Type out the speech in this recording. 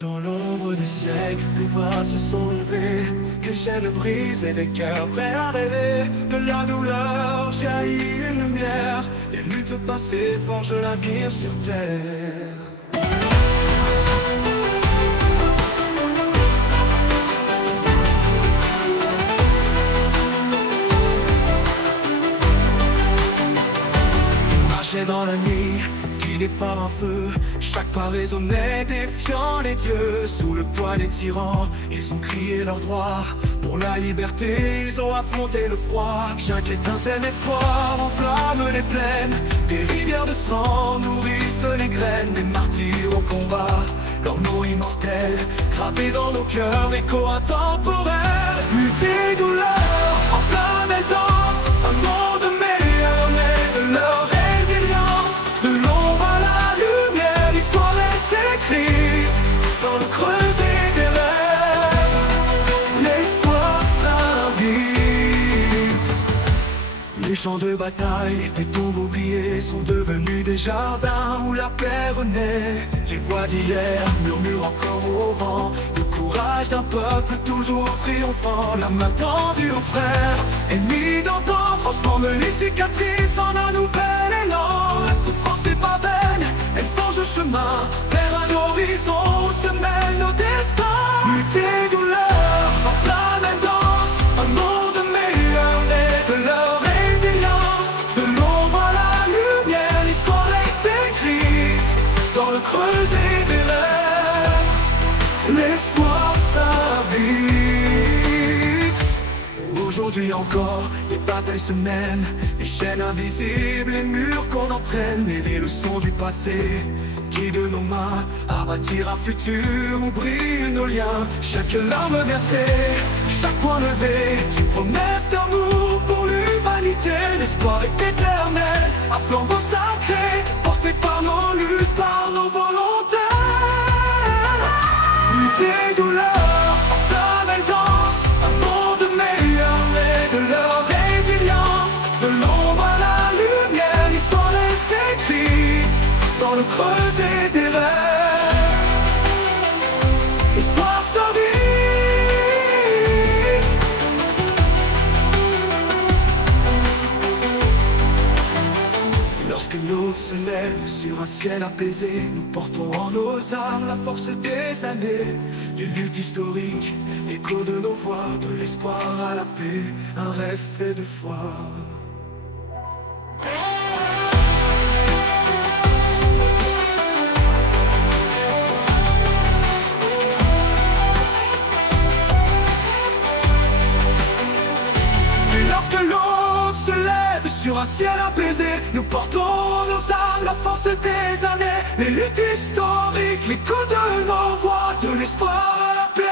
Dans l'ombre des siècles, les bras se sont levés, des chaînes brisées, des cœurs prêts à rêver. De la douleur jaillit une lumière, les luttes passées forgent l'avenir sur terre. Marchaient dans la nuit, guidés par un feu, chaque pas résonnait, défiant les dieux. Sous le poids des tyrans, ils ont crié leur droit. Pour la liberté, ils ont affronté le froid. Chaque étincelle d'espoir enflamme les plaines. Des rivières de sang nourrissent les graines. Des martyrs au combat, leur nom immortel, gravé dans nos cœurs, écho intemporel. Lutter, douleur, enflamme et danse, un monde meilleur naît de leur résilience. De l'ombre à la lumière, l'histoire est écrite dans le creuset des rêves. L'espoir s'invite. Les champs de bataille, les tombes oubliées sont devenus des jardins où la paix renaît. Les voix d'hier murmurent encore au vent le courage d'un peuple toujours triomphant. La main tendue aux frères, ennemis d'antan, transforme les cicatrices en un nouvel élan. La souffrance n'est pas vaine, elle forge le chemin vers un horizon où se mêlent nos destins. Lutter, douleur, enflamme et danse, un monde meilleur naît de leur résilience. De l'ombre à la lumière, l'histoire est écrite dans le creuset des rêves. L'espoir s'invite. Aujourd'hui encore, les batailles se mènent, les chaînes invisibles, les murs qu'on entraîne. Et les leçons du passé guident nos mains à bâtir un futur où brillent nos liens. Chaque larme versée, chaque point levé, une promesse d'amour pour l'humanité. L'espoir est éternel, un flambeau sacré, porté par nos luttes, par nos volontés. Lutter, douleur, enflamme et danse, un monde meilleur naît de leur résilience. De l'ombre à la lumière, l'histoire est écrite dans le creuset des rêves. L'espoir s'invite. Lorsque l'aube se lève sur un ciel apaisé, nous portons en nos âmes la force des années. Les luttes historiques, l'écho de nos voix, de l'espoir à la paix, un rêve fait de foi. Et lorsque l'aube se lève sur un ciel apaisé, nous portons nos âmes, la force des années. Les luttes historiques, l'écho de nos voix, de l'espoir à la paix,